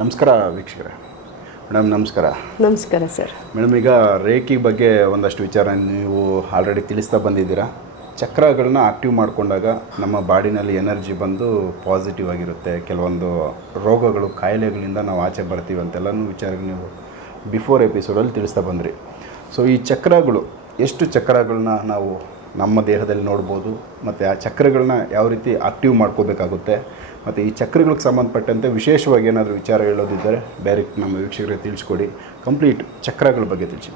ನಮಸ್ಕಾರ ವೀಕ್ಷಕರೇ. ಮೇಡಮ್ ನಮಸ್ಕಾರ. ನಮಸ್ಕಾರ ಸರ್. ಮೇಡಮ್ ಈಗ ರೇಖಿ ಬಗ್ಗೆ ಒಂದಷ್ಟು ವಿಚಾರ ನೀವು ಆಲ್ರೆಡಿ ತಿಳಿಸ್ತಾ ಬಂದಿದ್ದೀರಾ? ಚಕ್ರಗಳನ್ನ ಆಕ್ಟಿವ್ ಮಾಡಿಕೊಂಡಾಗ ನಮ್ಮ ಬಾಡಿನಲ್ಲಿ ಎನರ್ಜಿ ಬಂದು ಪಾಸಿಟಿವ್ ಆಗಿರುತ್ತೆ. ಕೆಲವೊಂದು ರೋಗಗಳು ಕಾಯಿಲೆಗಳಿಂದ ನಾವು ಆಚೆ ಬರ್ತೀವಿ ಅಂತೆಲ್ಲನೂ ವಿಚಾರ ನೀವು ಬಿಫೋರ್ ಎಪಿಸೋಡಲ್ಲಿ ತಿಳಿಸ್ತಾ ಬಂದ್ರಿ. ಸೊ ಈ ಚಕ್ರಗಳು ಎಷ್ಟು ಚಕ್ರಗಳನ್ನ ನಾವು ನಮ್ಮ ದೇಹದಲ್ಲಿ ನೋಡ್ಬೋದು ಮತ್ತು ಆ ಚಕ್ರಗಳನ್ನ ಯಾವ ರೀತಿ ಆಕ್ಟಿವ್ ಮಾಡ್ಕೋಬೇಕಾಗುತ್ತೆ ಮತ್ತು ಈ ಚಕ್ರಗಳಿಗೆ ಸಂಬಂಧಪಟ್ಟಂತೆ ವಿಶೇಷವಾಗಿ ಏನಾದರೂ ವಿಚಾರ ಹೇಳೋದಿದ್ದರೆ ಡೈರೆಕ್ಟ್ ನಮ್ಮ ವೀಕ್ಷಕರಿಗೆ ತಿಳಿಸ್ಕೊಡಿ. ಕಂಪ್ಲೀಟ್ ಚಕ್ರಗಳ ಬಗ್ಗೆ ತಿಳಿಸಿ.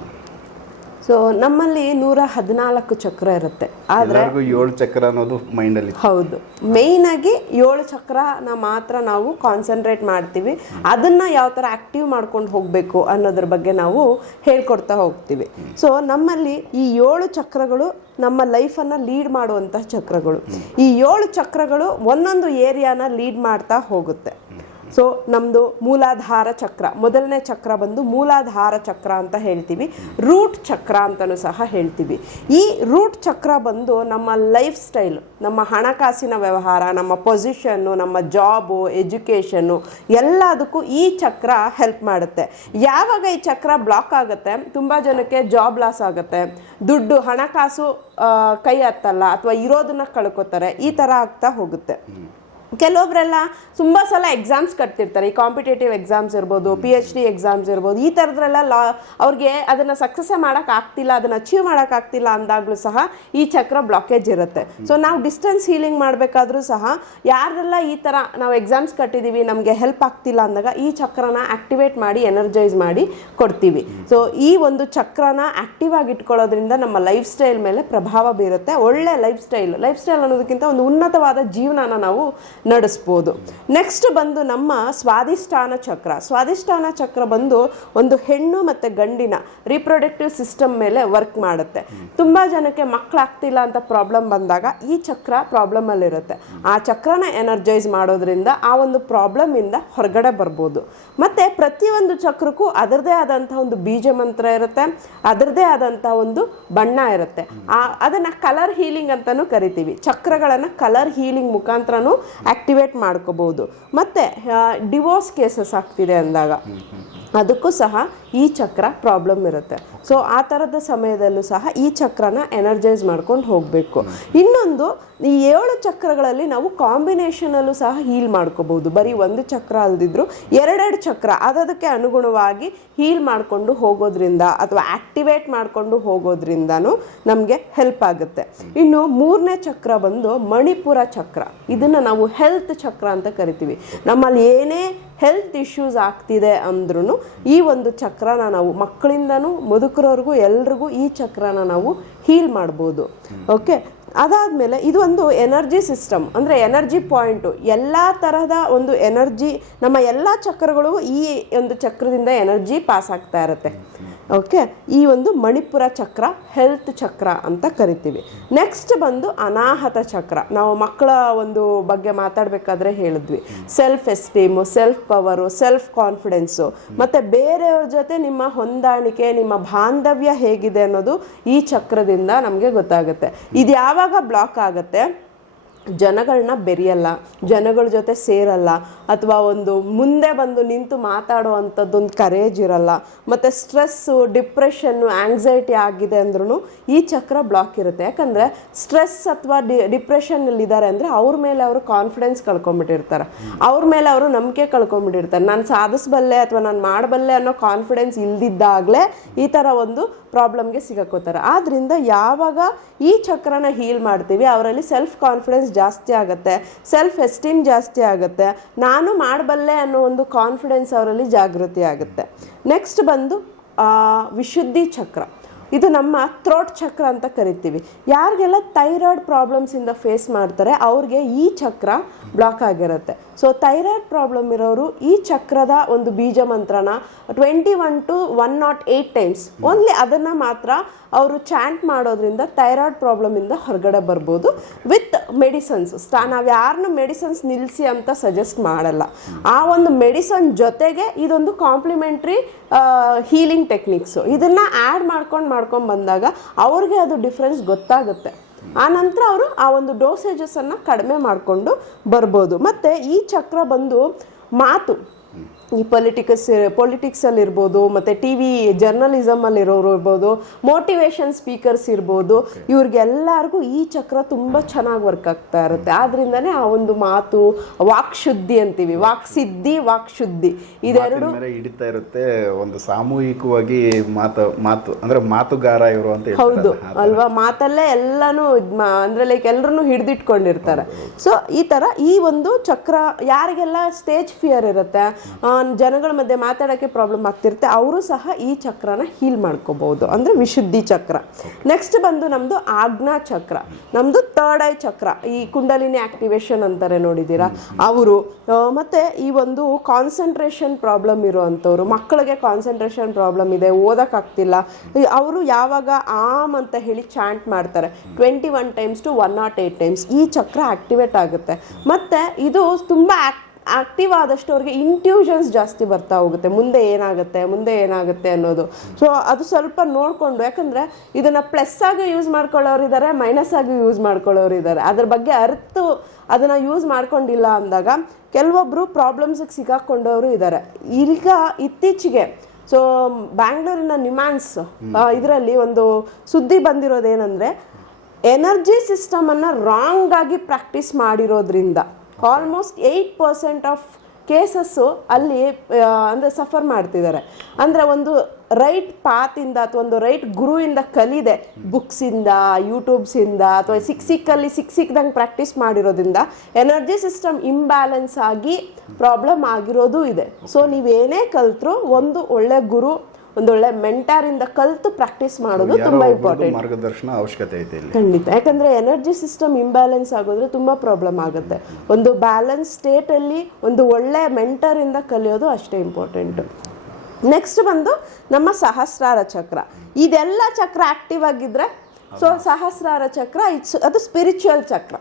ಸೊ ನಮ್ಮಲ್ಲಿ ನೂರ ಹದಿನಾಲ್ಕು ಚಕ್ರ ಇರುತ್ತೆ. ಆದರೆ ಏಳು ಚಕ್ರ ಅನ್ನೋದು ಮೈಂಡಲ್ಲಿ. ಹೌದು. ಮೇಯ್ನ್ ಆಗಿ ಏಳು ಚಕ್ರನ ಮಾತ್ರ ನಾವು ಕಾನ್ಸಂಟ್ರೇಟ್ ಮಾಡ್ತೀವಿ. ಅದನ್ನ ಯಾವ ಥರ ಆಕ್ಟಿವ್ ಮಾಡ್ಕೊಂಡು ಹೋಗಬೇಕು ಅನ್ನೋದ್ರ ಬಗ್ಗೆ ನಾವು ಹೇಳ್ಕೊಡ್ತಾ ಹೋಗ್ತೀವಿ. ಸೊ ನಮ್ಮಲ್ಲಿ ಈ ಏಳು ಚಕ್ರಗಳು ನಮ್ಮ ಲೈಫನ್ನು ಲೀಡ್ ಮಾಡುವಂತಹ ಚಕ್ರಗಳು. ಈ ಏಳು ಚಕ್ರಗಳು ಒಂದೊಂದು ಏರಿಯಾನ ಲೀಡ್ ಮಾಡ್ತಾ ಹೋಗುತ್ತೆ. ಸೊ ನಮ್ಮದು ಮೂಲಾಧಾರ ಚಕ್ರ, ಮೊದಲನೇ ಚಕ್ರ ಬಂದು ಮೂಲಾಧಾರ ಚಕ್ರ ಅಂತ ಹೇಳ್ತೀವಿ, ರೂಟ್ ಚಕ್ರ ಅಂತಲೂ ಸಹ ಹೇಳ್ತೀವಿ. ಈ ರೂಟ್ ಚಕ್ರ ಬಂದು ನಮ್ಮ ಲೈಫ್ ಸ್ಟೈಲ್, ನಮ್ಮ ಹಣಕಾಸಿನ ವ್ಯವಹಾರ, ನಮ್ಮ ಪೊಸಿಷನ್ನು, ನಮ್ಮ ಜಾಬು, ಎಜುಕೇಷನ್ನು ಎಲ್ಲದಕ್ಕೂ ಈ ಚಕ್ರ ಹೆಲ್ಪ್ ಮಾಡುತ್ತೆ. ಯಾವಾಗ ಈ ಚಕ್ರ ಬ್ಲಾಕ್ ಆಗುತ್ತೆ, ತುಂಬ ಜನಕ್ಕೆ ಜಾಬ್ ಲಾಸ್ ಆಗುತ್ತೆ, ದುಡ್ಡು, ಹಣಕಾಸು ಕೈ ಹತ್ತಲ್ಲ, ಅಥವಾ ಇರೋದನ್ನ ಕಳ್ಕೊತಾರೆ, ಈ ಥರ ಆಗ್ತಾ ಹೋಗುತ್ತೆ. ಕೆಲವೊಬ್ಬರೆಲ್ಲ ತುಂಬ ಸಲ ಎಕ್ಸಾಮ್ಸ್ ಕಟ್ತಿರ್ತಾರೆ. ಈ ಕಾಂಪಿಟೇಟಿವ್ ಎಕ್ಸಾಮ್ಸ್ ಇರ್ಬೋದು ಪಿ ಎಚ್ ಡಿ ಎಕ್ಸಾಮ್ಸ್ ಇರ್ಬೋದು, ಈ ಥರದ್ರೆಲ್ಲ ಲಾ ಅವ್ರಿಗೆ ಅದನ್ನು ಸಕ್ಸಸ್ಸೇ ಮಾಡೋಕ್ಕಾಗ್ತಿಲ್ಲ ಅದನ್ನು ಅಚೀವ್ ಮಾಡೋಕ್ಕಾಗ್ತಿಲ್ಲ ಅಂದಾಗಲೂ ಸಹ ಈ ಚಕ್ರ ಬ್ಲಾಕೇಜ್ ಇರುತ್ತೆ. ಸೊ ನಾವು ಡಿಸ್ಟೆನ್ಸ್ ಹೀಲಿಂಗ್ ಮಾಡಬೇಕಾದ್ರೂ ಸಹ ಯಾರೆಲ್ಲ ಈ ಥರ ನಾವು ಎಕ್ಸಾಮ್ಸ್ ಕಟ್ಟಿದ್ದೀವಿ ನಮಗೆ ಹೆಲ್ಪ್ ಆಗ್ತಿಲ್ಲ ಅಂದಾಗ ಈ ಚಕ್ರನ ಆಕ್ಟಿವೇಟ್ ಮಾಡಿ ಎನರ್ಜೈಸ್ ಮಾಡಿ ಕೊಡ್ತೀವಿ. ಸೊ ಈ ಒಂದು ಚಕ್ರನ ಆಕ್ಟಿವ್ ಆಗಿ ಇಟ್ಕೊಳ್ಳೋದ್ರಿಂದ ನಮ್ಮ ಲೈಫ್ ಸ್ಟೈಲ್ ಮೇಲೆ ಪ್ರಭಾವ ಬೀರುತ್ತೆ. ಒಳ್ಳೆ ಲೈಫ್ ಸ್ಟೈಲ್ ಲೈಫ್ ಸ್ಟೈಲ್ ಅನ್ನೋದಕ್ಕಿಂತ ಒಂದು ಉನ್ನತವಾದ ಜೀವನನ ನಾವು ನಡೆಸ್ಬೋದು. ನೆಕ್ಸ್ಟ್ ಬಂದು ನಮ್ಮ ಸ್ವಾದಿಷ್ಠಾನ ಚಕ್ರ. ಸ್ವಾದಿಷ್ಠಾನ ಚಕ್ರ ಬಂದು ಒಂದು ಹೆಣ್ಣು ಮತ್ತು ಗಂಡಿನ ರೀಪ್ರೊಡಕ್ಟಿವ್ ಸಿಸ್ಟಮ್ ಮೇಲೆ ವರ್ಕ್ ಮಾಡುತ್ತೆ. ತುಂಬ ಜನಕ್ಕೆ ಮಕ್ಕಳಾಗ್ತಿಲ್ಲ ಅಂತ ಪ್ರಾಬ್ಲಮ್ ಬಂದಾಗ ಈ ಚಕ್ರ ಪ್ರಾಬ್ಲಮಲ್ಲಿರುತ್ತೆ ಆ ಚಕ್ರನ ಎನರ್ಜೈಸ್ ಮಾಡೋದ್ರಿಂದ ಆ ಒಂದು ಪ್ರಾಬ್ಲಮಿಂದ ಹೊರಗಡೆ ಬರ್ಬೋದು. ಮತ್ತು ಪ್ರತಿಯೊಂದು ಚಕ್ರಕ್ಕೂ ಅದರದೇ ಆದಂಥ ಒಂದು ಬೀಜ ಮಂತ್ರ ಇರುತ್ತೆ. ಅದರದೇ ಆದಂಥ ಒಂದು ಬಣ್ಣ ಇರುತ್ತೆ. ಆ, ಅದನ್ನು ಕಲರ್ ಹೀಲಿಂಗ್ ಅಂತಲೂ ಕರಿತೀವಿ. ಚಕ್ರಗಳನ್ನು ಕಲರ್ ಹೀಲಿಂಗ್ ಮುಖಾಂತರನೂ ಆಕ್ಟಿವೇಟ್ ಮಾಡ್ಕೋಬೋದು ಮತ್ತು ಡಿವೋರ್ಸ್ ಕೇಸಸ್ ಆಗ್ತಿದೆ ಅಂದಾಗ. ಅದಕ್ಕೂ ಸಹ ಈ ಚಕ್ರ ಪ್ರಾಬ್ಲಮ್ ಇರುತ್ತೆ. ಸೊ ಆ ಥರದ ಸಮಯದಲ್ಲೂ ಸಹ ಈ ಚಕ್ರನ ಎನರ್ಜೈಸ್ ಮಾಡ್ಕೊಂಡು ಹೋಗಬೇಕು. ಇನ್ನೊಂದು, ಈ ಏಳು ಚಕ್ರಗಳಲ್ಲಿ ನಾವು ಕಾಂಬಿನೇಷನಲ್ಲೂ ಸಹ ಹೀಲ್ ಮಾಡ್ಕೋಬಹುದು ಬರೀ ಒಂದು ಚಕ್ರ ಅಲ್ದಿದ್ರು ಎರಡೆರಡು ಚಕ್ರ ಅದಕ್ಕೆ ಅನುಗುಣವಾಗಿ ಹೀಲ್ ಮಾಡಿಕೊಂಡು ಹೋಗೋದ್ರಿಂದ ಅಥವಾ ಆಕ್ಟಿವೇಟ್ ಮಾಡಿಕೊಂಡು ಹೋಗೋದ್ರಿಂದನೂ ನಮಗೆ ಹೆಲ್ಪ್ ಆಗುತ್ತೆ. ಇನ್ನು ಮೂರನೇ ಚಕ್ರ ಬಂದು ಮಣಿಪುರ ಚಕ್ರ. ಇದನ್ನು ನಾವು ಹೆಲ್ತ್ ಚಕ್ರ ಅಂತ ಕರಿತೀವಿ. ನಮ್ಮಲ್ಲಿ ಏನೇ ಹೆಲ್ತ್ ಇಶ್ಯೂಸ್ ಆಗ್ತಿದೆ ಅಂದ್ರೂ ಈ ಒಂದು ಚಕ್ರನ ನಾವು ಮಕ್ಕಳಿಂದನೂ ಮುದುಕರವ್ರಿಗೂ ಎಲ್ರಿಗೂ ಈ ಚಕ್ರನ ನಾವು ಹೀಲ್ ಮಾಡ್ಬೋದು. ಓಕೆ ಅದಾದಮೇಲೆ ಇದು ಒಂದು ಎನರ್ಜಿ ಸಿಸ್ಟಮ್ ಅಂದರೆ ಎನರ್ಜಿ ಪಾಯಿಂಟು ಎಲ್ಲ ತರಹದ ಒಂದು ಎನರ್ಜಿ ನಮ್ಮ ಎಲ್ಲ ಚಕ್ರಗಳು ಈ ಒಂದು ಚಕ್ರದಿಂದ ಎನರ್ಜಿ ಪಾಸ್ ಆಗ್ತಾ ಇರುತ್ತೆ. ಓಕೆ ಈ ಒಂದು ಮಣಿಪುರ ಚಕ್ರ ಹೆಲ್ತ್ ಚಕ್ರ ಅಂತ ಕರಿತೀವಿ. ನೆಕ್ಸ್ಟ್ ಬಂದು ಅನಾಹತ ಚಕ್ರ. ನಾವು ಮಕ್ಕಳ ಒಂದು ಬಗ್ಗೆ ಮಾತಾಡಬೇಕಾದ್ರೆ ಹೇಳಿದ್ವಿ. Self esteem self power self confidence ಮತ್ತು ಬೇರೆಯವ್ರ ಜೊತೆ ನಿಮ್ಮ ಹೊಂದಾಣಿಕೆ, ನಿಮ್ಮ ಬಾಂಧವ್ಯ ಹೇಗಿದೆ ಅನ್ನೋದು ಈ ಚಕ್ರದಿಂದ ನಮಗೆ ಗೊತ್ತಾಗುತ್ತೆ. ಇದು ಯಾವಾಗ ಬ್ಲಾಕ್ ಆಗುತ್ತೆ? ಜನಗಳನ್ನ ಬೆರೆಯಲ್ಲ, ಜನಗಳ ಜೊತೆ ಸೇರಲ್ಲ, ಅಥವಾ ಒಂದು ಮುಂದೆ ಬಂದು ನಿಂತು ಮಾತಾಡೋ ಅಂಥದ್ದೊಂದು ಕರೇಜ್ ಇರಲ್ಲ. ಮತ್ತು ಸ್ಟ್ರೆಸ್ಸು ಡಿಪ್ರೆಷನ್ನು ಆಂಗ್ಸೈಟಿ ಆಗಿದೆ ಅಂದ್ರೂ ಈ ಚಕ್ರ ಬ್ಲಾಕ್ ಇರುತ್ತೆ. ಯಾಕಂದರೆ ಸ್ಟ್ರೆಸ್ ಅಥವಾ ಡಿ ಡಿಪ್ರೆಷನ್ನಲ್ಲಿದ್ದಾರೆ ಅಂದರೆ ಅವ್ರ ಮೇಲೆ ಅವರು ಕಾನ್ಫಿಡೆನ್ಸ್ ಕಳ್ಕೊಂಬಿಟ್ಟಿರ್ತಾರೆ. ಅವ್ರ ಮೇಲೆ ಅವರು ನಂಬಿಕೆ ಕಳ್ಕೊಂಬಿಟ್ಟಿರ್ತಾರೆ. ನಾನು ಸಾಧಿಸಬಲ್ಲೆ ಅಥವಾ ನಾನು ಮಾಡಬಲ್ಲೆ ಅನ್ನೋ ಕಾನ್ಫಿಡೆನ್ಸ್ ಇಲ್ದಿದ್ದಾಗಲೇ ಈ ಥರ ಒಂದು ಪ್ರಾಬ್ಲಮ್ಗೆ ಸಿಗಾಕೋತಾರೆ. ಆದ್ದರಿಂದ ಯಾವಾಗ ಈ ಚಕ್ರನ ಹೀಲ್ ಮಾಡ್ತೀವಿ, ಅವರಲ್ಲಿ ಸೆಲ್ಫ್ ಕಾನ್ಫಿಡೆನ್ಸ್ ಜಾಸ್ತಿ ಆಗುತ್ತೆ ಸೆಲ್ಫ್ ಎಸ್ಟೀಮ್ ಜಾಸ್ತಿ ಆಗುತ್ತೆ, ನಾನು ಮಾಡಬಲ್ಲೆ ಅನ್ನೋ ಒಂದು ಕಾನ್ಫಿಡೆನ್ಸ್ ಅವರಲ್ಲಿ ಜಾಗೃತಿ ಆಗುತ್ತೆ. ನೆಕ್ಸ್ಟ್ ಬಂದು ವಿಶುದ್ಧಿ ಚಕ್ರ. ಇದು ನಮ್ಮ ಥ್ರೋಟ್ ಚಕ್ರ ಅಂತ ಕರಿತೀವಿ. ಯಾರಿಗೆಲ್ಲ ಥೈರಾಯ್ಡ್ ಪ್ರಾಬ್ಲಮ್ಸಿಂದ ಫೇಸ್ ಮಾಡ್ತಾರೆ, ಅವ್ರಿಗೆ ಈ ಚಕ್ರ ಬ್ಲಾಕ್ ಆಗಿರುತ್ತೆ. ಸೊ ಥೈರಾಯ್ಡ್ ಪ್ರಾಬ್ಲಮ್ ಇರೋರು ಈ ಚಕ್ರದ ಒಂದು ಬೀಜ ಮಂತ್ರನ twenty one to one naught eight times only ಅದನ್ನು ಮಾತ್ರ ಅವರು ಚಾಂಟ್ ಮಾಡೋದ್ರಿಂದ ಥೈರಾಯ್ಡ್ ಪ್ರಾಬ್ಲಮ್ ಇಂದ ಹೊರಗಡೆ ಬರ್ಬೋದು ವಿತ್ ಮೆಡಿಸನ್ಸ್ ಸ್ಟಾ ನಾವು ಯಾರನ್ನು ಮೆಡಿಸನ್ಸ್ ನಿಲ್ಲಿಸಿ ಅಂತ ಸಜೆಸ್ಟ್ ಮಾಡಲ್ಲ. ಆ ಒಂದು ಮೆಡಿಸನ್ ಜೊತೆಗೆ ಇದೊಂದು ಕಾಂಪ್ಲಿಮೆಂಟ್ರಿ ಹೀಲಿಂಗ್ ಟೆಕ್ನಿಕ್ಸ್ ಇದನ್ನು ಆ್ಯಡ್ ಮಾಡ್ಕೊಂಡು ಮಾಡ್ಕೊಂಡು ಬಂದಾಗ ಅವ್ರಿಗೆ ಅದು ಡಿಫ್ರೆನ್ಸ್ ಗೊತ್ತಾಗುತ್ತೆ. ಆ ನಂತರ ಅವರು ಆ ಒಂದು ಡೋಸೇಜಸನ್ನು ಕಡಿಮೆ ಮಾಡಿಕೊಂಡು ಬರ್ಬೋದು. ಮತ್ತು ಈ ಚಕ್ರ ಬಂದು ಮಾತು. ಈ ಪೊಲಿಟಿಕಸ್ ಅಲ್ಲಿ ಇರ್ಬೋದು ಮತ್ತು ಟಿ ವಿ ಜರ್ನಲಿಸಮಲ್ಲಿ ಇರೋರು ಇರ್ಬೋದು ಮೋಟಿವೇಶನ್ ಸ್ಪೀಕರ್ಸ್ ಇರ್ಬೋದು ಇವ್ರಿಗೆಲ್ಲರಿಗೂ ಈ ಚಕ್ರ ತುಂಬ ಚೆನ್ನಾಗಿ ವರ್ಕ್ ಆಗ್ತಾ ಇರುತ್ತೆ. ಆದ್ರಿಂದನೇ ಆ ಒಂದು ಮಾತು ವಾಕ್ಶುದ್ಧಿ ಅಂತೀವಿ. ವಾಕ್ಸಿದ್ಧಿ ವಾಕ್ಶುದ್ಧಿ ವಾಕ್ ಶುದ್ಧಿ. ಇದೆರಡು ಹಿಡಿತಾ ಇರುತ್ತೆ ಒಂದು ಸಾಮೂಹಿಕವಾಗಿ ಮಾತು ಮಾತು ಅಂದ್ರೆ ಮಾತುಗಾರ ಇವರು ಅಂತ ಹೌದು ಅಲ್ವಾ? ಮಾತಲ್ಲೇ ಎಲ್ಲಾನು ಅಂದ್ರೆ ಲೈಕ್ ಎಲ್ಲರನ್ನು ಹಿಡಿದಿಟ್ಕೊಂಡಿರ್ತಾರೆ. ಸೊ ಈ ತರ ಈ ಒಂದು ಚಕ್ರ ಯಾರಿಗೆಲ್ಲ ಸ್ಟೇಜ್ ಫಿಯರ್ ಇರುತ್ತೆ ಜನಗಳ ಮಧ್ಯೆ ಮಾತಾಡೋಕ್ಕೆ ಪ್ರಾಬ್ಲಮ್ ಆಗ್ತಿರುತ್ತೆ, ಅವರು ಸಹ ಈ ಚಕ್ರನ ಹೀಲ್ ಮಾಡ್ಕೋಬಹುದು. ಅಂದರೆ ವಿಶುದ್ಧಿ ಚಕ್ರ. ನೆಕ್ಸ್ಟ್ ಬಂದು ನಮ್ಮದು ಆಜ್ಞಾ ಚಕ್ರ. ನಮ್ಮದು ಥರ್ಡ್ ಐ ಚಕ್ರ. ಈ ಕುಂಡಲಿನಿ ಆ್ಯಕ್ಟಿವೇಶನ್ ಅಂತಾರೆ ನೋಡಿದ್ದೀರಾ? ಅವರು ಮತ್ತು ಈ ಒಂದು ಕಾನ್ಸಂಟ್ರೇಷನ್ ಪ್ರಾಬ್ಲಮ್ ಇರುವಂಥವ್ರು, ಮಕ್ಕಳಿಗೆ ಕಾನ್ಸಂಟ್ರೇಷನ್ ಪ್ರಾಬ್ಲಮ್ ಇದೆ ಓದೋಕ್ಕಾಗ್ತಿಲ್ಲ ಅವರು ಯಾವಾಗ ಆಮ್ ಅಂತ ಹೇಳಿ ಚಾಂಟ್ ಮಾಡ್ತಾರೆ. Twenty one times to one naught eight times ಈ ಚಕ್ರ ಆಕ್ಟಿವೇಟ್ ಆಗುತ್ತೆ. ಮತ್ತೆ ಇದು ತುಂಬ ಆಕ್ಟಿವ್ ಆದಷ್ಟು ಅವ್ರಿಗೆ ಇಂಟ್ಯೂಷನ್ಸ್ ಜಾಸ್ತಿ ಬರ್ತಾ ಹೋಗುತ್ತೆ. ಮುಂದೆ ಏನಾಗುತ್ತೆ ಮುಂದೆ ಏನಾಗುತ್ತೆ ಅನ್ನೋದು. ಸೊ ಅದು ಸ್ವಲ್ಪ ನೋಡಿಕೊಂಡು ಯಾಕಂದರೆ ಇದನ್ನು ಪ್ಲಸ್ ಆಗಿ ಯೂಸ್ ಮಾಡ್ಕೊಳ್ಳೋರು ಇದ್ದಾರೆ ಮೈನಸ್ ಆಗಿ ಯೂಸ್ ಮಾಡ್ಕೊಳ್ಳೋರು ಇದ್ದಾರೆ ಅದ್ರ ಬಗ್ಗೆ ಅರ್ತು ಅದನ್ನು ಯೂಸ್ ಮಾಡ್ಕೊಂಡಿಲ್ಲ ಅಂದಾಗ ಕೆಲವೊಬ್ಬರು ಪ್ರಾಬ್ಲಮ್ಸಿಗೆ ಸಿಗಾಕೊಂಡವರು ಇದ್ದಾರೆ ಈಗ ಇತ್ತೀಚೆಗೆ ಸೊ ಬ್ಯಾಂಗ್ಳೂರಿನ ನಿಮ್ಯಾನ್ಸ್ ಇದರಲ್ಲಿ ಒಂದು ಸುದ್ದಿ ಬಂದಿರೋದೇನೆಂದರೆ ಎನರ್ಜಿ ಸಿಸ್ಟಮನ್ನು ರಾಂಗ್ ಆಗಿ ಪ್ರಾಕ್ಟೀಸ್ ಮಾಡಿರೋದ್ರಿಂದ almost eight percent of cases ಅಲ್ಲಿ ಅಂದರೆ ಸಫರ್ ಮಾಡ್ತಿದ್ದಾರೆ. ಅಂದರೆ ಒಂದು ರೈಟ್ ಪಾತಿಂದ ಅಥವಾ ಒಂದು ರೈಟ್ ಗುರುವಿಂದ ಕಲಿದೆ ಬುಕ್ಸಿಂದ ಯೂಟ್ಯೂಬ್ಸಿಂದ ಅಥವಾ ಸಿಕ್ ಸಿಕ್ಕಲ್ಲಿ ಸಿಕ್ ಸಿಕ್ದಂಗೆ ಪ್ರಾಕ್ಟೀಸ್ ಮಾಡಿರೋದ್ರಿಂದ ಎನರ್ಜಿ ಸಿಸ್ಟಮ್ ಇಂಬ್ಯಾಲೆನ್ಸ್ ಆಗಿ ಪ್ರಾಬ್ಲಮ್ ಆಗಿರೋದು ಇದೆ. ಸೊ ನೀವೇನೇ ಕಲಿತರೂ ಒಂದು ಒಳ್ಳೆ ಗುರು ಒಂದೊಳ್ಳೆ ಮೆಂಟಾರಿಂದ ಕಲ್ತು ಪ್ರಾಕ್ಟೀಸ್ ಮಾಡೋದು ತುಂಬಾ ಇಂಪಾರ್ಟೆಂಟ್ ಮಾರ್ಗದರ್ಶನ ಅವಶ್ಯಕತೆ ಇದೆ ಖಂಡಿತ. ಯಾಕಂದ್ರೆ ಎನರ್ಜಿ ಸಿಸ್ಟಮ್ ಇಂಬ್ಯಾಲೆನ್ಸ್ ಆಗೋದ್ರೆ ತುಂಬಾ ಪ್ರಾಬ್ಲಮ್ ಆಗುತ್ತೆ. ಒಂದು ಬ್ಯಾಲೆನ್ಸ್ ಸ್ಟೇಟ್ ಅಲ್ಲಿ ಒಂದು ಒಳ್ಳೆ ಮೆಂಟರಿಂದ ಕಲಿಯೋದು ಅಷ್ಟೇ ಇಂಪಾರ್ಟೆಂಟ್ ನೆಕ್ಸ್ಟ್ ಬಂದು ನಮ್ಮ ಸಹಸ್ರಾರ ಚಕ್ರ. ಇದೆಲ್ಲ ಚಕ್ರ ಆಕ್ಟಿವ್ ಆಗಿದ್ರೆ ಸೊ ಸಹಸ್ರಾರ ಚಕ್ರ ಇಟ್ಸ್ ಅದು ಸ್ಪಿರಿಚುವಲ್ ಚಕ್ರ.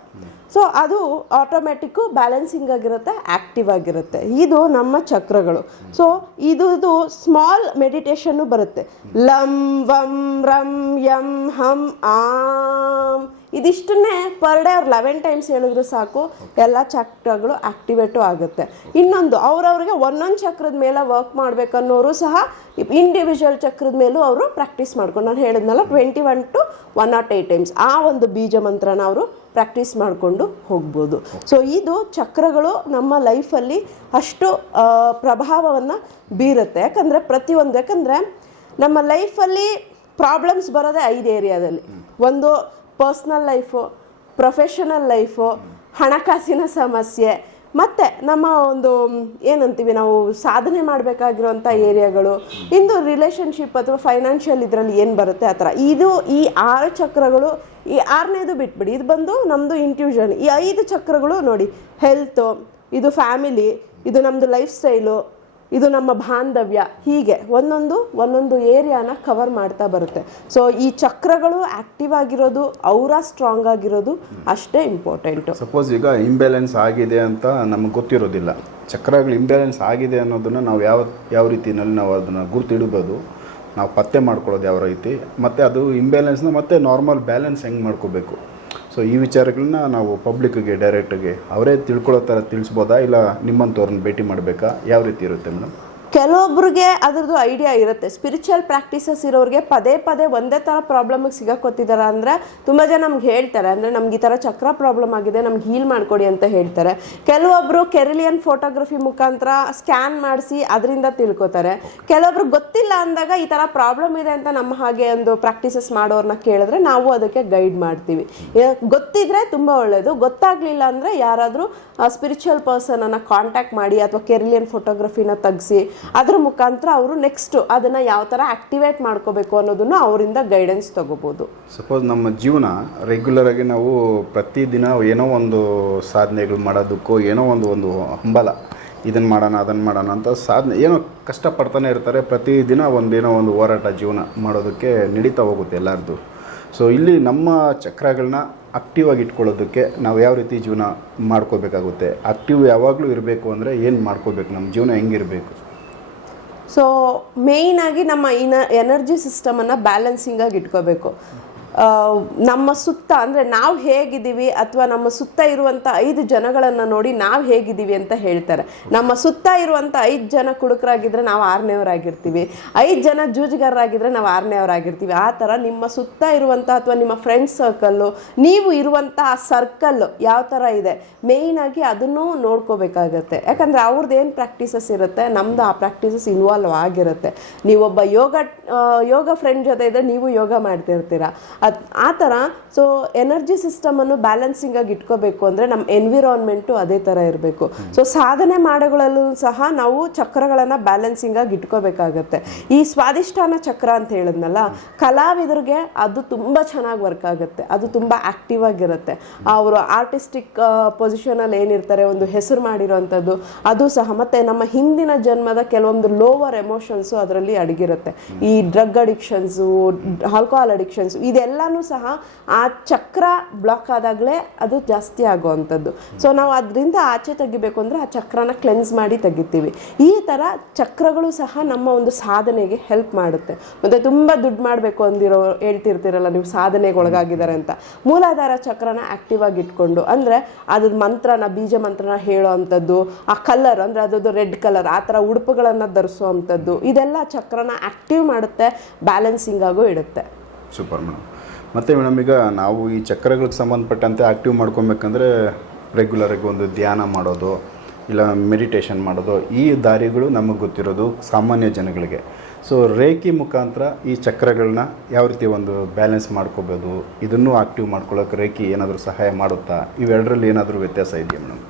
ಸೊ ಅದು ಆಟೋಮೆಟಿಕ್ಕು ಬ್ಯಾಲೆನ್ಸಿಂಗ್ ಆಗಿರುತ್ತೆ ಆ್ಯಕ್ಟಿವ್ ಆಗಿರುತ್ತೆ. ಇದು ನಮ್ಮ ಚಕ್ರಗಳು. ಸೊ ಇದು ಸ್ಮಾಲ್ ಮೆಡಿಟೇಷನ್ನು ಬರುತ್ತೆ. ಲಂ ವಂ ರಂ ಯಂ ಹಂ ಆಮ್ ಇದಿಷ್ಟನ್ನೇ ಪರ್ ಡೇ ಅವ್ರು ಲೆವೆನ್ ಟೈಮ್ಸ್ ಹೇಳಿದ್ರು ಸಾಕು, ಎಲ್ಲ ಚಕ್ರಗಳು ಆಕ್ಟಿವೇಟು ಆಗುತ್ತೆ. ಇನ್ನೊಂದು, ಅವ್ರವ್ರಿಗೆ ಒಂದೊಂದು ಚಕ್ರದ ಮೇಲೆ ವರ್ಕ್ ಮಾಡ್ಬೇಕನ್ನೋರು ಸಹ ಇಂಡಿವಿಜುವಲ್ ಚಕ್ರದ ಮೇಲೂ ಅವರು ಪ್ರಾಕ್ಟೀಸ್ ಮಾಡ್ಕೊಂಡು, ನಾನು ಹೇಳಿದ್ನಲ್ಲ twenty one to one naught eight times ಆ ಒಂದು ಬೀಜ ಮಂತ್ರನ ಅವರು ಪ್ರಾಕ್ಟೀಸ್ ಮಾಡಿಕೊಂಡು ಹೋಗ್ಬೋದು. ಸೊ ಇದು ಚಕ್ರಗಳು ನಮ್ಮ ಲೈಫಲ್ಲಿ ಅಷ್ಟು ಪ್ರಭಾವವನ್ನು ಬೀರುತ್ತೆ. ಯಾಕಂದರೆ ಪ್ರತಿಯೊಂದು ಯಾಕಂದರೆ ನಮ್ಮ ಲೈಫಲ್ಲಿ ಪ್ರಾಬ್ಲಮ್ಸ್ ಬರೋದೇ ಐದು ಏರಿಯಾದಲ್ಲಿ ಒಂದು ಪರ್ಸ್ನಲ್ ಲೈಫು ಪ್ರೊಫೆಷನಲ್ ಲೈಫು ಹಣಕಾಸಿನ ಸಮಸ್ಯೆ, ಮತ್ತು ನಮ್ಮ ಒಂದು ಏನಂತೀವಿ ನಾವು, ಸಾಧನೆ ಮಾಡಬೇಕಾಗಿರುವಂಥ ಏರಿಯಾಗಳು, ಇಂದು ರಿಲೇಷನ್ಶಿಪ್ ಅಥವಾ ಫೈನಾನ್ಷಿಯಲ್ ಇದರಲ್ಲಿ ಏನು ಬರುತ್ತೆ ಆ ಥರ. ಇದು ಈ ಆರು ಚಕ್ರಗಳು, ಈ ಆರನೇದು ಬಿಟ್ಬಿಡಿ. ಇದು ಬಂದು ನಮ್ಮದು ಇಂಟ್ಯೂಷನ್ ಈ ಐದು ಚಕ್ರಗಳು ನೋಡಿ ಹೆಲ್ತು ಇದು ಫ್ಯಾಮಿಲಿ ಇದು ನಮ್ಮದು ಲೈಫ್ ಸ್ಟೈಲು ಇದು ನಮ್ಮ ಬಾಂಧವ್ಯ. ಹೀಗೆ ಒಂದೊಂದು ಒಂದೊಂದು ಏರಿಯಾನ ಕವರ್ ಮಾಡ್ತಾ ಬರುತ್ತೆ. ಸೊ ಈ ಚಕ್ರಗಳು ಆಕ್ಟಿವ್ ಆಗಿರೋದು, ಅವರ ಸ್ಟ್ರಾಂಗ್ ಆಗಿರೋದು ಅಷ್ಟೇ ಇಂಪಾರ್ಟೆಂಟ್ ಸಪೋಸ್ ಈಗ ಇಂಬ್ಯಾಲೆನ್ಸ್ ಆಗಿದೆ ಅಂತ ನಮಗೆ ಗೊತ್ತಿರೋದಿಲ್ಲ. ಚಕ್ರಗಳು ಇಂಬ್ಯಾಲೆನ್ಸ್ ಆಗಿದೆ ಅನ್ನೋದನ್ನು ನಾವು ಯಾವ ಯಾವ ರೀತಿಯಲ್ಲಿ ನಾವು ಅದನ್ನು ಗುರುತಿಡಬೋದು. ನಾವು ಪತ್ತೆ ಮಾಡ್ಕೊಳ್ಳೋದು ಯಾವ ರೀತಿ. ಮತ್ತು ಅದು ಇಂಬ್ಯಾಲೆನ್ಸ್ನ ಮತ್ತೆ ನಾರ್ಮಲ್ ಬ್ಯಾಲೆನ್ಸ್ ಹೆಂಗೆ ಮಾಡ್ಕೋಬೇಕು? ಸೊ ಈ ವಿಚಾರಗಳನ್ನ ನಾವು ಪಬ್ಲಿಕ್ಗೆ ಡೈರೆಕ್ಟ್ಗೆ ಅವರೇ ತಿಳ್ಕೊಳ್ಳೋ ಥರ ತಿಳಿಸ್ಬೋದಾ? ಇಲ್ಲ ನಿಮ್ಮಂಥವ್ರನ್ನ ಭೇಟಿ ಮಾಡಬೇಕಾ? ಯಾವ ರೀತಿ ಇರುತ್ತೆ ಮೇಡಮ್ ಕೆಲವೊಬ್ರಿಗೆ ಅದ್ರದ್ದು ಐಡಿಯಾ ಇರುತ್ತೆ. ಸ್ಪಿರಿಚುವಲ್ ಪ್ರಾಕ್ಟೀಸಸ್ ಇರೋರಿಗೆ ಪದೇ ಪದೇ ಒಂದೇ ಥರ ಪ್ರಾಬ್ಲಮಿಗೆ ಸಿಗಕ್ಕೊತ್ತಿದ್ದಾರೆ ಅಂದರೆ ತುಂಬ ಜನ ನಮ್ಗೆ ಹೇಳ್ತಾರೆ. ಅಂದರೆ ನಮ್ಗೆ ಈ ಥರ ಚಕ್ರ ಪ್ರಾಬ್ಲಮ್ ಆಗಿದೆ, ನಮ್ಗೆ ಹೀಲ್ ಮಾಡಿಕೊಡಿ ಅಂತ ಹೇಳ್ತಾರೆ. ಕೆಲವೊಬ್ಬರು ಕೆರಿಲಿಯನ್ ಫೋಟೋಗ್ರಫಿ ಮುಖಾಂತರ ಸ್ಕ್ಯಾನ್ ಮಾಡಿಸಿ ಅದರಿಂದ ತಿಳ್ಕೊತಾರೆ. ಕೆಲವೊಬ್ರು ಗೊತ್ತಿಲ್ಲ ಅಂದಾಗ ಈ ಥರ ಪ್ರಾಬ್ಲಮ್ ಇದೆ ಅಂತ ನಮ್ಮ ಹಾಗೆ ಒಂದು ಪ್ರಾಕ್ಟೀಸಸ್ ಮಾಡೋರನ್ನ ಕೇಳಿದ್ರೆ ನಾವು ಅದಕ್ಕೆ ಗೈಡ್ ಮಾಡ್ತೀವಿ. ಗೊತ್ತಿದ್ರೆ ತುಂಬ ಒಳ್ಳೆಯದು ಗೊತ್ತಾಗಲಿಲ್ಲ ಅಂದರೆ ಯಾರಾದರೂ ಸ್ಪಿರಿಚುವಲ್ ಪರ್ಸನನ್ನು ಕಾಂಟ್ಯಾಕ್ಟ್ ಮಾಡಿ ಅಥವಾ ಕೆರಿಲಿಯನ್ ಫೋಟೋಗ್ರಫಿನ ತೆಗ್ಸಿ ಅದ್ರ ಮುಖಾಂತರ ಅವರು ನೆಕ್ಸ್ಟ್ ಅದನ್ನ ಯಾವ ಥರ ಆಕ್ಟಿವೇಟ್ ಮಾಡ್ಕೋಬೇಕು ಅನ್ನೋದನ್ನು ಅವರಿಂದ ಗೈಡೆನ್ಸ್ ತಗೋಬಹುದು ಸಪೋಸ್ ನಮ್ಮ ಜೀವನ ರೆಗ್ಯುಲರ್ ಆಗಿ ನಾವು ಪ್ರತಿದಿನ ಏನೋ ಒಂದು ಸಾಧನೆಗಳು ಮಾಡೋದಕ್ಕೋ ಏನೋ ಒಂದು ಒಂದು ಹಂಬಲ ಇದನ್ನು ಮಾಡೋಣ ಅದನ್ನು ಮಾಡೋಣ ಅಂತ ಸಾಧನೆ, ಏನೋ ಕಷ್ಟಪಡ್ತಾನೆ ಇರ್ತಾರೆ, ಪ್ರತಿದಿನ ಒಂದೇನೋ ಒಂದು ಹೋರಾಟ ಜೀವನ ಮಾಡೋದಕ್ಕೆ ನಡೀತಾ ಹೋಗುತ್ತೆ ಎಲ್ಲರದ್ದು ಸೊ ಇಲ್ಲಿ ನಮ್ಮ ಚಕ್ರಗಳನ್ನ ಆಕ್ಟಿವ್ ಆಗಿ ಇಟ್ಕೊಳ್ಳೋದಕ್ಕೆ ನಾವು ಯಾವ ರೀತಿ ಜೀವನ ಮಾಡ್ಕೋಬೇಕಾಗುತ್ತೆ? ಆಕ್ಟಿವ್ ಯಾವಾಗಲೂ ಇರಬೇಕು ಅಂದರೆ ಏನು ಮಾಡ್ಕೋಬೇಕು? ನಮ್ಮ ಜೀವನ ಹೆಂಗಿರಬೇಕು? ಸೊ ಮೇಯ್ನಾಗಿ ನಮ್ಮ ಇನ ಎನರ್ಜಿ ಸಿಸ್ಟಮನ್ನು ಬ್ಯಾಲೆನ್ಸಿಂಗಾಗಿ ಇಟ್ಕೋಬೇಕು. ನಮ್ಮ ಸುತ್ತ ಅಂದರೆ ನಾವು ಹೇಗಿದ್ದೀವಿ ಅಥವಾ ನಮ್ಮ ಸುತ್ತ ಇರುವಂಥ ಐದು ಜನಗಳನ್ನು ನೋಡಿ ನಾವು ಹೇಗಿದ್ದೀವಿ ಅಂತ ಹೇಳ್ತಾರೆ. ನಮ್ಮ ಸುತ್ತ ಇರುವಂಥ ಐದು ಜನ ಕುಡುಕರಾಗಿದ್ದರೆ ನಾವು ಆರನೇವರಾಗಿರ್ತೀವಿ ಐದು ಜನ ಜೂಜುಗಾರರಾಗಿದ್ದರೆ ನಾವು ಆರನೇವರಾಗಿರ್ತೀವಿ ಆ ಥರ ನಿಮ್ಮ ಸುತ್ತ ಇರುವಂಥ ಅಥವಾ ನಿಮ್ಮ ಫ್ರೆಂಡ್ಸ್ ಸರ್ಕಲ್ಲು ನೀವು ಇರುವಂಥ ಆ ಸರ್ಕಲ್ಲು ಯಾವ ಥರ ಇದೆ? ಮೇಯ್ನಾಗಿ ಅದನ್ನು ನೋಡ್ಕೋಬೇಕಾಗತ್ತೆ. ಯಾಕಂದರೆ ಅವ್ರದ್ದು ಏನು ಪ್ರಾಕ್ಟೀಸಸ್ ಇರುತ್ತೆ? ನಮ್ಮದು ಆ ಪ್ರಾಕ್ಟೀಸಸ್ ಇನ್ವಾಲ್ವ್ ಆಗಿರುತ್ತೆ. ನೀವೊಬ್ಬ ಯೋಗ ಯೋಗ ಫ್ರೆಂಡ್ ಜೊತೆ ಇದ್ದರೆ ನೀವು ಯೋಗ ಮಾಡ್ತಿರ್ತೀರ? ಅದು ಆ ಥರ ಸೊ ಎನರ್ಜಿ ಸಿಸ್ಟಮನ್ನು ಬ್ಯಾಲೆನ್ಸಿಂಗಾಗಿ ಇಟ್ಕೋಬೇಕು ಅಂದರೆ ನಮ್ಮ ಎನ್ವಿರಾನ್ಮೆಂಟು ಅದೇ ಥರ ಇರಬೇಕು. ಸೊ ಸಾಧನೆ ಮಾಡೋಗಳಲ್ಲೂ ಸಹ ನಾವು ಚಕ್ರಗಳನ್ನು ಬ್ಯಾಲೆನ್ಸಿಂಗಾಗಿ ಇಟ್ಕೋಬೇಕಾಗತ್ತೆ. ಈ ಸ್ವಾದಿಷ್ಠಾನ ಚಕ್ರ ಅಂತ ಹೇಳಿದ್ನಲ್ಲ, ಕಲಾವಿದರಿಗೆ ಅದು ತುಂಬ ಚೆನ್ನಾಗಿ ವರ್ಕ್ ಆಗುತ್ತೆ. ಅದು ತುಂಬ ಆಕ್ಟಿವ್ ಆಗಿರುತ್ತೆ. ಅವರು ಆರ್ಟಿಸ್ಟಿಕ್ ಪೊಸಿಷನಲ್ಲಿ ಏನಿರ್ತಾರೆ, ಒಂದು ಹೆಸರು ಮಾಡಿರೋವಂಥದ್ದು ಅದು ಸಹ ಮತ್ತೆ ನಮ್ಮ ಹಿಂದಿನ ಜನ್ಮದ ಕೆಲವೊಂದು ಲೋವರ್ ಎಮೋಷನ್ಸು ಅದರಲ್ಲಿ ಅಡಗಿರುತ್ತೆ. ಈ ಡ್ರಗ್ ಅಡಿಕ್ಷನ್ಸು ಆಲ್ಕೋಹಾಲ್ ಅಡಿಕ್ಷನ್ಸು ಇದೆಲ್ಲನೂ ಸಹ ಆ ಚಕ್ರ ಬ್ಲಾಕ್ ಆದಾಗಲೇ ಅದು ಜಾಸ್ತಿ ಆಗುವಂಥದ್ದು. ಸೊ ನಾವು ಅದರಿಂದ ಆಚೆ ತೆಗಿಬೇಕು ಅಂದರೆ ಆ ಚಕ್ರನ ಕ್ಲೆನ್ಸ್ ಮಾಡಿ ತೆಗಿತೀವಿ. ಈ ಥರ ಚಕ್ರಗಳು ಸಹ ನಮ್ಮ ಒಂದು ಸಾಧನೆಗೆ ಹೆಲ್ಪ್ ಮಾಡುತ್ತೆ. ಮತ್ತು ತುಂಬ ದುಡ್ಡು ಮಾಡಬೇಕು ಅಂದಿರೋ ಹೇಳ್ತಿರ್ತೀರಲ್ಲ, ನೀವು ಸಾಧನೆಗೆ ಒಳಗಾಗಿದ್ದಾರೆ ಅಂತ. ಮೂಲಾಧಾರ ಚಕ್ರನ ಆಕ್ಟಿವ್ ಆಗಿ ಇಟ್ಕೊಂಡು, ಅಂದರೆ ಅದ್ರ ಮಂತ್ರನ, ಬೀಜ ಮಂತ್ರನ ಹೇಳೋ ಅಂಥದ್ದು ಆ ಕಲರ್ ಅಂದರೆ ಅದರದ್ದು ರೆಡ್ ಕಲರ್ ಆ ಥರ ಉಡುಪುಗಳನ್ನು ಧರಿಸೋ ಅಂಥದ್ದು ಇದೆಲ್ಲ ಚಕ್ರನ ಆ್ಯಕ್ಟಿವ್ ಮಾಡುತ್ತೆ ಬ್ಯಾಲೆನ್ಸಿಂಗ್ ಆಗು ಇಡುತ್ತೆ. ಸೂಪರ್ ಮೇಡಮ್ ಮತ್ತು ಮೇಡಮ್ ಈಗ ನಾವು ಈ ಚಕ್ರಗಳಿಗೆ ಸಂಬಂಧಪಟ್ಟಂತೆ ಆ್ಯಕ್ಟಿವ್ ಮಾಡ್ಕೊಬೇಕಂದ್ರೆ ರೆಗ್ಯುಲರಾಗಿ ಒಂದು ಧ್ಯಾನ ಮಾಡೋದು, ಇಲ್ಲ ಮೆಡಿಟೇಷನ್ ಮಾಡೋದು, ಈ ದಾರಿಗಳು ನಮಗೆ ಗೊತ್ತಿರೋದು ಸಾಮಾನ್ಯ ಜನಗಳಿಗೆ. ಸೊ ರೇಖಿ ಮುಖಾಂತರ ಈ ಚಕ್ರಗಳನ್ನ ಯಾವ ರೀತಿ ಒಂದು ಬ್ಯಾಲೆನ್ಸ್ ಮಾಡ್ಕೋಬೋದು, ಇದನ್ನು ಆಕ್ಟಿವ್ ಮಾಡ್ಕೊಳ್ಳೋಕೆ ರೇಖಿ ಏನಾದರೂ ಸಹಾಯ ಮಾಡುತ್ತಾ? ಇವೆರಡರಲ್ಲಿ ಏನಾದರೂ ವ್ಯತ್ಯಾಸ ಇದೆಯಾ ಮೇಡಮ್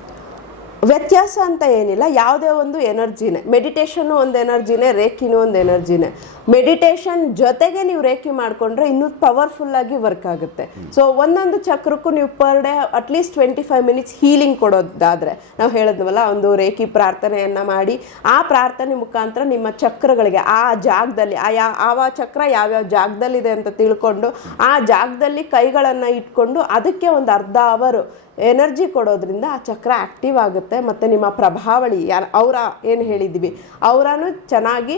ವ್ಯತ್ಯಾಸ ಅಂತ ಏನಿಲ್ಲ, ಯಾವುದೇ ಒಂದು ಎನರ್ಜಿನೇ ಮೆಡಿಟೇಷನ್ನು ಒಂದು ಎನರ್ಜಿನೇ, ರೇಖಿನೂ ಒಂದು ಎನರ್ಜಿನೇ. ಮೆಡಿಟೇಷನ್ ಜೊತೆಗೆ ನೀವು ರೇಖಿ ಮಾಡಿಕೊಂಡ್ರೆ ಇನ್ನೂ ಪವರ್ಫುಲ್ ಆಗಿ ವರ್ಕ್ ಆಗುತ್ತೆ. ಸೊ ಒಂದೊಂದು ಚಕ್ರಕ್ಕೂ ನೀವು per day at least twenty five minutes healing ಕೊಡೋದಾದ್ರೆ, ನಾವು ಹೇಳಿದ್ವಲ್ಲ ಒಂದು ರೇಖಿ ಪ್ರಾರ್ಥನೆಯನ್ನ ಮಾಡಿ, ಆ ಪ್ರಾರ್ಥನೆ ಮುಖಾಂತರ ನಿಮ್ಮ ಚಕ್ರಗಳಿಗೆ, ಆ ಜಾಗದಲ್ಲಿ, ಆ ಯಾ ಆವ ಚಕ್ರ ಯಾವ್ಯಾವ ಜಾಗದಲ್ಲಿದೆ ಅಂತ ತಿಳ್ಕೊಂಡು, ಆ ಜಾಗದಲ್ಲಿ ಕೈಗಳನ್ನು ಇಟ್ಕೊಂಡು ಅದಕ್ಕೆ ಒಂದು ಅರ್ಧ ಅವರು ಎನರ್ಜಿ ಕೊಡೋದ್ರಿಂದ ಆ ಚಕ್ರ ಆಕ್ಟಿವ್ ಆಗುತ್ತೆ ಮತ್ತು ನಿಮ್ಮ ಪ್ರಭಾವಳಿ ಅವರ ಏನು ಹೇಳಿದ್ದೀವಿ ಅವರನ್ನು ಚೆನ್ನಾಗಿ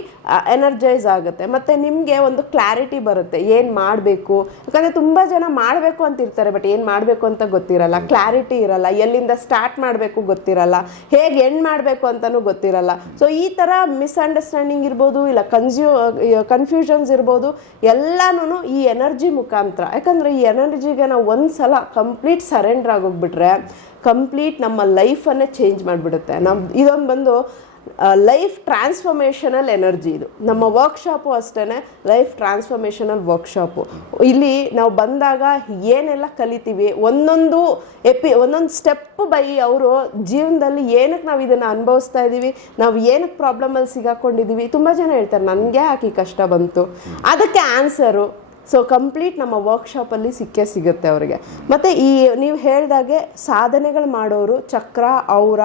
ಎನರ್ಜೈಸ್ ಆಗುತ್ತೆ. ಮತ್ತು ನಿಮಗೆ ಒಂದು ಕ್ಲಾರಿಟಿ ಬರುತ್ತೆ, ಏನು ಮಾಡಬೇಕು? ಯಾಕಂದರೆ ತುಂಬ ಜನ ಮಾಡಬೇಕು ಅಂತ ಇರ್ತಾರೆ ಬಟ್ ಏನು ಮಾಡಬೇಕು ಅಂತ ಗೊತ್ತಿರಲ್ಲ. ಕ್ಲಾರಿಟಿ ಇರಲ್ಲ, ಎಲ್ಲಿಂದ ಸ್ಟಾರ್ಟ್ ಮಾಡಬೇಕು ಗೊತ್ತಿರಲ್ಲ, ಹೇಗೆ ಎಂಡ್ ಮಾಡಬೇಕು ಅಂತಲೂ ಗೊತ್ತಿರಲ್ಲ. ಸೊ ಈ ಥರ ಮಿಸ್ಅಂಡರ್ಸ್ಟ್ಯಾಂಡಿಂಗ್ ಇರ್ಬೋದು, ಇಲ್ಲ ಕನ್ಸ್ಯೂ ಕನ್ಫ್ಯೂಷನ್ಸ್ ಇರ್ಬೋದು ಎಲ್ಲನೂ ಈ ಎನರ್ಜಿ ಮುಖಾಂತರ. ಯಾಕಂದರೆ ಈ ಎನರ್ಜಿಗೆ ನಾವು ಒಂದು ಸಲ ಕಂಪ್ಲೀಟ್ ಸರೆಂಡರ್ ಆಗೋಗ್ಬಿಟ್ರೆ ಕಂಪ್ಲೀಟ್ ನಮ್ಮ ಲೈಫನ್ನೇ ಚೇಂಜ್ ಮಾಡಿಬಿಡುತ್ತೆ. ನಮ್ಮ ಇದೊಂದು ಬಂದು ಲೈಫ್ ಟ್ರಾನ್ಸ್ಫಾರ್ಮೇಷನಲ್ ಎನರ್ಜಿ ಇದು. ನಮ್ಮ ವರ್ಕ್ಶಾಪು ಅಷ್ಟೇ ಲೈಫ್ ಟ್ರಾನ್ಸ್ಫಾರ್ಮೇಷನಲ್ ವರ್ಕ್ಶಾಪು ಇಲ್ಲಿ ನಾವು ಬಂದಾಗ ಏನೆಲ್ಲ ಕಲಿತೀವಿ, ಒಂದೊಂದು ಎಪಿ ಒಂದೊಂದು ಸ್ಟೆಪ್ ಬೈ ಅವರು ಜೀವನದಲ್ಲಿ ಏನಕ್ಕೆ ನಾವು ಇದನ್ನು ಅನುಭವಿಸ್ತಾ ಇದ್ದೀವಿ ನಾವು ಏನಕ್ಕೆ ಪ್ರಾಬ್ಲಮಲ್ಲಿ ಸಿಗಾಕೊಂಡಿದ್ದೀವಿ ತುಂಬ ಜನ ಹೇಳ್ತಾರೆ, ನನಗೆ ಯಾಕೆ ಕಷ್ಟ ಬಂತು? ಅದಕ್ಕೆ ಆನ್ಸರು ಸೊ ಕಂಪ್ಲೀಟ್ ನಮ್ಮ ವರ್ಕ್ಶಾಪಲ್ಲಿ ಸಿಕ್ಕೇ ಸಿಗುತ್ತೆ ಅವರಿಗೆ. ಮತ್ತು ಈ ನೀವು ಹೇಳಿದಾಗೆ ಸಾಧನೆಗಳು ಮಾಡೋರು ಚಕ್ರ ಔರ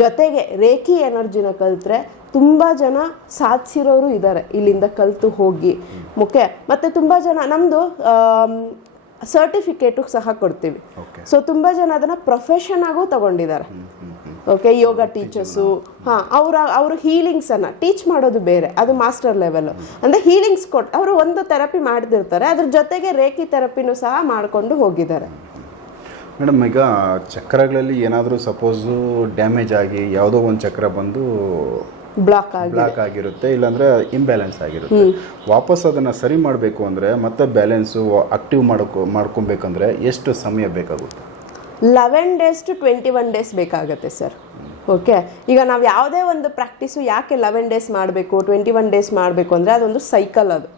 ಜೊತೆಗೆ ರೇಖಿ ಎನರ್ಜಿನ ಕಲಿತ್ರೆ ತುಂಬ ಜನ ಸಾಧಿಸಿರೋರು ಇದ್ದಾರೆ ಇಲ್ಲಿಂದ ಕಲಿತು ಹೋಗಿ. ಮುಖ್ಯ ಮತ್ತು ತುಂಬ ಜನ ನಮ್ಮದು ಸರ್ಟಿಫಿಕೇಟು ಸಹ ಕೊಡ್ತೀವಿ. ಸೊ ತುಂಬ ಜನ ಅದನ್ನು ಪ್ರೊಫೆಷನ್ ಆಗೂ ತಗೊಂಡಿದ್ದಾರೆ ಓಕೆ ಯೋಗ ಟೀಚರ್ಸು ಹಾಂ ಅವರ ಅವರು ಹೀಲಿಂಗ್ಸನ್ನು ಟೀಚ್ ಮಾಡೋದು ಬೇರೆ ಅದು ಮಾಸ್ಟರ್ ಲೆವೆಲ್ ಅಂದರೆ ಹೀಲಿಂಗ್ಸ್ ಕೊಟ್ಟು ಅವರು ಒಂದು ಥೆರಪಿ ಮಾಡ್ತಿರ್ತಾರೆ ಅದ್ರ ಜೊತೆಗೆ ರೇಖಿ ಥೆರಪಿನೂ ಸಹ ಮಾಡಿಕೊಂಡು ಹೋಗಿದ್ದಾರೆ. ಮೇಡಮ್ ಈಗ ಚಕ್ರಗಳಲ್ಲಿ ಏನಾದರೂ ಸಪೋಸು ಡ್ಯಾಮೇಜ್ ಆಗಿ ಯಾವುದೋ ಒಂದು ಚಕ್ರ ಬಂದು ಬ್ಲಾಕ್ ಆಗಿ ಬ್ಲಾಕ್ ಆಗಿರುತ್ತೆ ಇಲ್ಲಾಂದ್ರೆ ಇಂಬ್ಯಾಲೆನ್ಸ್ ಆಗಿರುತ್ತೆ. ವಾಪಸ್ ಅದನ್ನ ಸರಿ ಮಾಡಬೇಕು ಅಂದರೆ ಮತ್ತೆ ಬ್ಯಾಲೆನ್ಸು ಆಕ್ಟಿವ್ ಮಾಡ್ಕೊ ಮಾಡ್ಕೊಬೇಕಂದ್ರೆ ಎಷ್ಟು ಸಮಯ ಬೇಕಾಗುತ್ತೆ? Eleven days to twenty one days ಬೇಕಾಗುತ್ತೆ ಸರ್ ಓಕೆ ಈಗ ನಾವು ಯಾವುದೇ ಒಂದು ಪ್ರಾಕ್ಟೀಸು ಯಾಕೆ ಲೆವೆನ್ ಡೇಸ್ ಮಾಡಬೇಕು ಟ್ವೆಂಟಿ ಒನ್ ಡೇಸ್ ಮಾಡಬೇಕು ಅಂದರೆ ಅದೊಂದು ಸೈಕಲ್ ಅದು.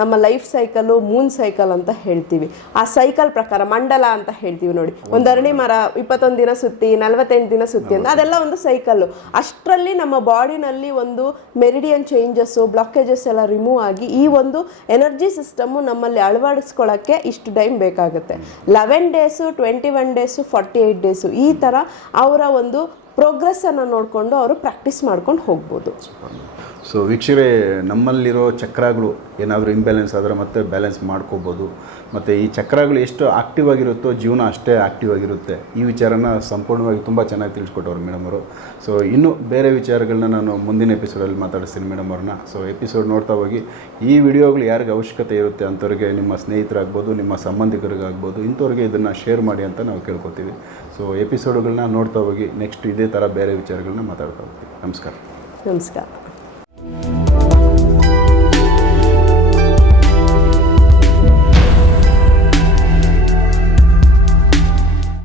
ನಮ್ಮ ಲೈಫ್ ಸೈಕಲ್ಲು ಮೂನ್ ಸೈಕಲ್ ಅಂತ ಹೇಳ್ತೀವಿ. ಆ ಸೈಕಲ್ ಪ್ರಕಾರ, ಮಂಡಲ ಅಂತ ಹೇಳ್ತೀವಿ ನೋಡಿ. ಒಂದು ಅರಣಿ ಮರ, ಇಪ್ಪತ್ತೊಂದು ದಿನ ಸುತ್ತಿ, ನಲವತ್ತೆಂಟು ದಿನ ಸುತ್ತಿ ಅಂತ, ಅದೆಲ್ಲ ಒಂದು ಸೈಕಲ್ಲು. ಅಷ್ಟರಲ್ಲಿ ನಮ್ಮ ಬಾಡಿನಲ್ಲಿ ಒಂದು ಮೆರಿಡಿಯನ್ ಚೇಂಜಸ್ಸು, ಬ್ಲಾಕೇಜಸ್ ಎಲ್ಲ ರಿಮೂವ್ ಆಗಿ ಈ ಒಂದು ಎನರ್ಜಿ ಸಿಸ್ಟಮು ನಮ್ಮಲ್ಲಿ ಅಳವಡಿಸ್ಕೊಳ್ಳೋಕ್ಕೆ ಇಷ್ಟು ಟೈಮ್ ಬೇಕಾಗುತ್ತೆ. Eleven days, twenty one days, forty eight days ಈ ಥರ ಅವರ ಒಂದು ಪ್ರೋಗ್ರೆಸ್ಸನ್ನು ನೋಡಿಕೊಂಡು ಅವರು ಪ್ರಾಕ್ಟೀಸ್ ಮಾಡ್ಕೊಂಡು ಹೋಗ್ಬೋದು. ಸೊ ವೀಕ್ಷಕರೇ ನಮ್ಮಲ್ಲಿರೋ ಚಕ್ರಗಳು ಏನಾದರೂ ಇಂಬ್ಯಾಲೆನ್ಸ್ ಆದರೆ ಮತ್ತೆ ಬ್ಯಾಲೆನ್ಸ್ ಮಾಡ್ಕೋಬೋದು. ಮತ್ತು ಈ ಚಕ್ರಗಳು ಎಷ್ಟು ಆಕ್ಟಿವ್ ಆಗಿರುತ್ತೋ ಜೀವನ ಅಷ್ಟೇ ಆಕ್ಟಿವ್ ಆಗಿರುತ್ತೆ. ಈ ವಿಚಾರನ ಸಂಪೂರ್ಣವಾಗಿ ತುಂಬ ಚೆನ್ನಾಗಿ ತಿಳಿಸ್ಕೊಟ್ಟವ್ರು ಮೇಡಮ್ ಅವರು. ಸೊ ಇನ್ನೂ ಬೇರೆ ವಿಚಾರಗಳನ್ನ ನಾನು ಮುಂದಿನ ಎಪಿಸೋಡಲ್ಲಿ ಮಾತಾಡಿಸ್ತೀನಿ ಮೇಡಮ್ ಅವ್ರನ್ನ. ಸೊ ಎಪಿಸೋಡ್ ನೋಡ್ತಾ ಹೋಗಿ, ಈ ವಿಡಿಯೋಗಳು ಯಾರಿಗೆ ಅವಶ್ಯಕತೆ ಇರುತ್ತೆ ಅಂಥವ್ರಿಗೆ ನಿಮ್ಮ ಸ್ನೇಹಿತರಾಗ್ಬೋದು, ನಿಮ್ಮ ಸಂಬಂಧಿಕರಿಗಾಗ್ಬೋದು, ಇಂಥವ್ರಿಗೆ ಇದನ್ನು ಶೇರ್ ಮಾಡಿ ಅಂತ ನಾವು ಕೇಳ್ಕೊತೀವಿ. ಸೊ ಎಪಿಸೋಡ್ಗಳನ್ನ ನೋಡ್ತಾ ಹೋಗಿ ನೆಕ್ಸ್ಟ್ ಇದೇ ಥರ ಬೇರೆ ವಿಚಾರಗಳನ್ನ ಮಾತಾಡ್ತಾ ಹೋಗ್ತೀವಿ. ನಮಸ್ಕಾರ. ನಮಸ್ಕಾರ.